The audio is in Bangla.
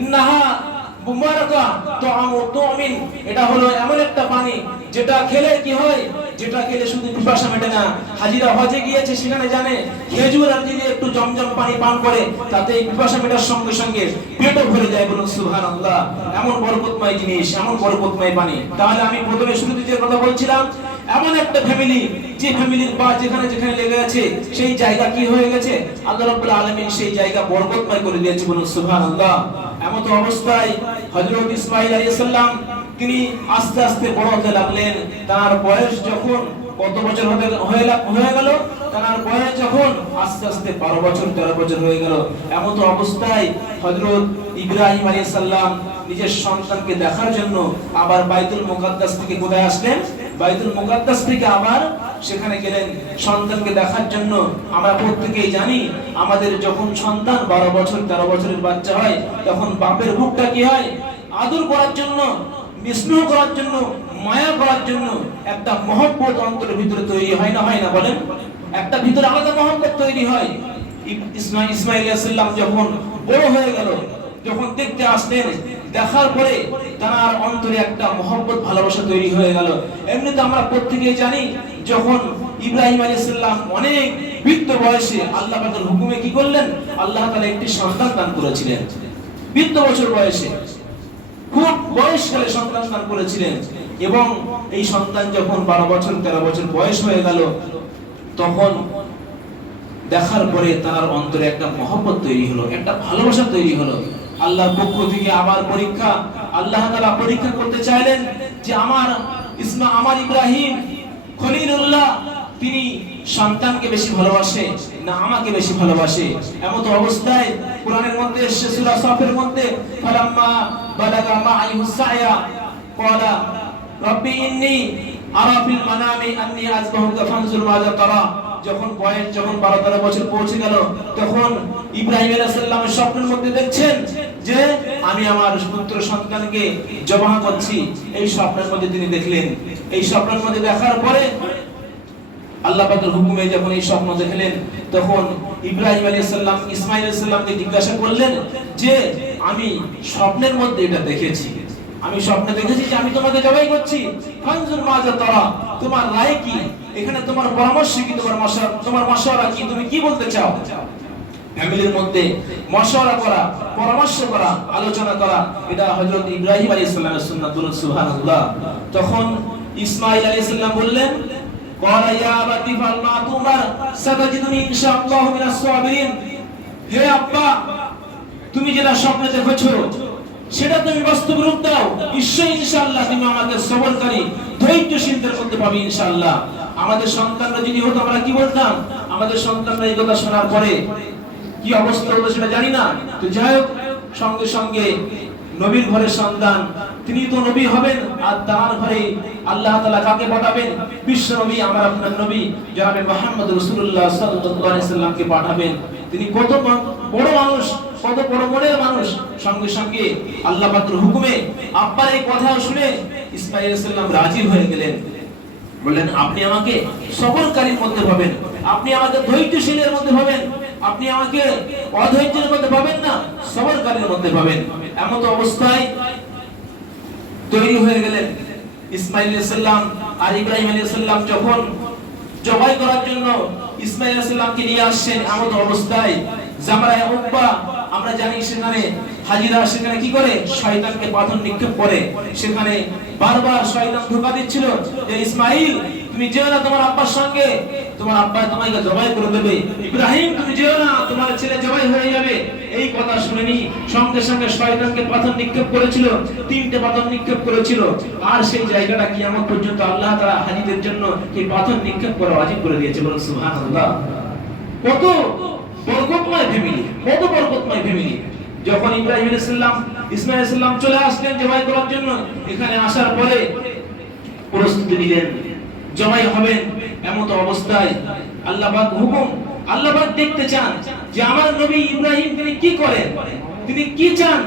ইন্নাহা মুবারাকা তুআমু তুমিন, এটা হলো এমন একটা পানি যেটা খেলে কি হয়, যেটা খেলে শুধু পিপাসা মেটে না। হাজিরা হজে গিয়েছে, সেখানে জানে খেজুর আর যদি একটু জমজম পানি পান করে তাতে পিপাসা মেটার সঙ্গে সঙ্গে পেটও ভরে যায়। বলুন সুবহানাল্লাহ। এমন বরকতময় জিনিস, এমন বরকতময় পানি। তাহলে আমি প্রথমে শুরুতে যে কথা বলছিলাম, এমন একটা ফ্যামিলি, যে ফ্যামিলির পা যেখানে যেখানে লেগে আছে সেই জায়গা কি হয়ে গেছে, আল্লাহ রাব্বুল আলামিন সেই জায়গা বরকতময় করে দিয়েছে। বলুন সুবহানাল্লাহ। এমন তো অবস্থায় হযরত ইসমাঈল আলাইহিস সালাম তিনি আস্তে আস্তে বড় হতে লাগলেন। তার বয়স যখন কত বছর হয়ে গেল, তার বয়স যখন আস্তে আস্তে 12 বছর 13 বছর হয়ে গেল, এমন তো অবস্থায় হযরত ইব্রাহিম আলাইহিস সালাম নিজের সন্তানকে দেখার জন্য আবার বাইতুল মুকাদ্দাস থেকে কোথায় আসলেন, বাইতুল মুকাদ্দাস থেকে আবার সেখানে গেলেন সন্তানকে দেখার জন্য। আমরা প্রত্যেকেই জানি, আমাদের যখন সন্তান 12 বছর 13 বছরের বাচ্চা হয়, তখন বাপের বুকটা কি হয়, আদর করার জন্য, স্নেহ করার জন্য, মায়া করার জন্য একটা মহব্বত অন্তরের ভিতরে তৈরি হয় না, হয় না বলেন? একটা ভিতরে আলাদা মহব্বত তৈরি হয়। ইসমাঈল আলাইহিস সালাম যখন বড় হয়ে গেল, যখন দেখতে আসলেন, দেখার পরে তার অন্তরে একটা মহব্বত ভালোবাসা তৈরি হয়ে গেল। এমনিতে আমরা প্রত্যেকেই জানি, যখন ইব্রাহিম আলাইহিস সালাম অনেক বৃদ্ধ বয়সে আল্লাহ পাকের হুকুমে কি করলেন, আল্লাহ তাআলা একটি সন্তান দান করেছিলেন। বৃদ্ধ বছর বয়সে, খুব বয়সকালে সন্তান দান করেছিলেন। এবং এই সন্তান যখন 12 বছর 13 বছর বয়স হয়ে গেল, তখন দেখার পরে তার অন্তরে একটা মহব্বত তৈরি হলো, একটা ভালোবাসা তৈরি হলো। আল্লাহর পক্ষ থেকে আবার পরীক্ষা, আল্লাহ তাআলা পরীক্ষা করতে চাইলেন যে আমার ইব্রাহিম খলিলুল্লাহ তিনি সন্তানকে বেশি ভালোবাসে না আমাকে বেশি ভালোবাসে। এমন তো অবস্থায় কোরআনের মধ্যে এসেছে, সূরা সাফের মধ্যে, ফালাম্মা বালাগা মা'আহুস সা'য়া ক্বালা রাব্বি ইন্নী আরা ফিল মানামি আন্নী আযবাহুকা ফানজুর মাযা তারা। যখন বয়স 12-13 বছর পৌঁছে গেল, তখন ইব্রাহিম আলাইহিস সালামের স্বপ্নের মধ্যে দেখছেন যে আমি আমার পুত্র সন্তানকে জবাহ করছি। এই স্বপ্নের মধ্যে তিনি দেখলেন। এই স্বপ্নের মধ্যে দেখার পরে আল্লাহ পাকের হুকুমে যখন এই স্বপ্ন দেখলেন, তখন ইব্রাহিম আলাইহিস সালাম ইসমাঈল আলাইহিস সালামকে জিজ্ঞাসা করলেন যে আমি স্বপ্নের মধ্যে এটা দেখেছি, আমি স্বপ্নে দেখেছি যে আমি তোমাকে জবাই করছি। ফানজুর মাযা তারা, তোমার রায় কি, এখানে তোমার পরামর্শ কি, তোমার মাশওয়ারা কি, তুমি কি বলতে চাও? ফ্যামিলির মধ্যে মাশওয়ারা করা, পরামর্শ করা, আলোচনা করা, এটা হযরত ইব্রাহিম আলাইহিস সালামের সুন্নাত। বলুন সুবহানাল্লাহ। তখন ইসমাঈল আলাইহিস সালাম বললেন, ক্বালা ইয়া আবাতি ফাল মা তুমার সাতাজিদুনি ইনশাআল্লাহু মিনাস সাবিরিন। হে আব্বা, তুমি যেটা স্বপ্নে দেখেছো সেটা তুমি বাস্তব রূপ দাও, নিশ্চয়ই ইনশাআল্লাহ তুমি আমাকে সবরকারী ধৈর্যশীলদের মধ্যে পাবে ইনশাআল্লাহ। আমাদের সন্তানরা যদি হতো, আমরা কি বলতাম? আমাদের সন্তানরা এই কথা শোনার পরে কি অবস্থা হতো সেটা জানি না। তো যাই হোক, সঙ্গে সঙ্গে নবীর ঘরের সন্তান, তিনি তো নবী হবেন, আর তার ঘরে আল্লাহ তাআলা কাকে পাঠাবেন? বিশ্ব নবী, আমার আপনার নবী জনাবে মুহাম্মদ রাসূলুল্লাহ সাল্লাল্লাহু আলাইহি সাল্লামকে পাঠাবেন। তিনি কত বড় মানুষ, কত বড় মনের মানুষ। সঙ্গে সঙ্গে আল্লাহ পাকের হুকুমে আব্বার এই কথা শুনে ইসমাঈল আলাইহিস সালাম রাজি হয়ে গেলেন। বললেন, আপনি আমাকে সবরকারীর মধ্যে পাবেন, আপনি আমাকে ধৈর্যশীলের মধ্যে পাবেন, আপনি আমাকে অধৈর্যের মধ্যে পাবেন না, সবরকারীর মধ্যে পাবেন। এমন তো অবস্থায় তৈরি হয়ে গেলেন ইসমাঈল আলাইহিস সালাম আর ইব্রাহিম আলাইহিস সালাম। যখন জবাই করার জন্য ইসমাঈল আলাইহিস সালামকে নিয়ে আসছেন, এমন অবস্থায় জামরায়ে উকবা, আমরা জানি সেখানে হাজিরা সেখানে কি করে, শয়তানকে পাথর নিক্ষেপ করে। সেখানে বারবার শয়তান ধোঁকা দিচ্ছিল যে ইসমাঈল তুমি যেও না তোমার আব্বার সঙ্গে, তোমার আব্বা তোমাকে জবাই করে দেবে। ইব্রাহিম তুমি যেও না, তোমার ছেলে জবাই হয়ে যাবে। এই কথা শুনেনি সঙ্গে সঙ্গে শয়তানকে পাথর নিক্ষেপ করেছিল, 3টে পাথর নিক্ষেপ করেছিল। আর সেই জায়গাটা কিয়ামত পর্যন্ত আল্লাহ তাআলা হাজিদের জন্য এই পাথর নিক্ষেপ করা ওয়াজিব করে দিয়েছে। বলুন সুবহানাল্লাহ। কত বরকতময় ফ্যামিলি, কত বরকতময় ফ্যামিলি। যখন ইব্রাহিম আলাইহিস সালাম ইসমাঈল আলাইহিস সালাম চলে আসলেন জবাই করার জন্য, এখানে আসার পরে প্রস্তুতি নিলেন, জবাই হবেন। এমন তো অবস্থায় আল্লাহ পাক হুকুম, আল্লাহ পাক দেখতে চান যে আমার নবী ইব্রাহিম তিনি কি করেন, তিনি কি চান।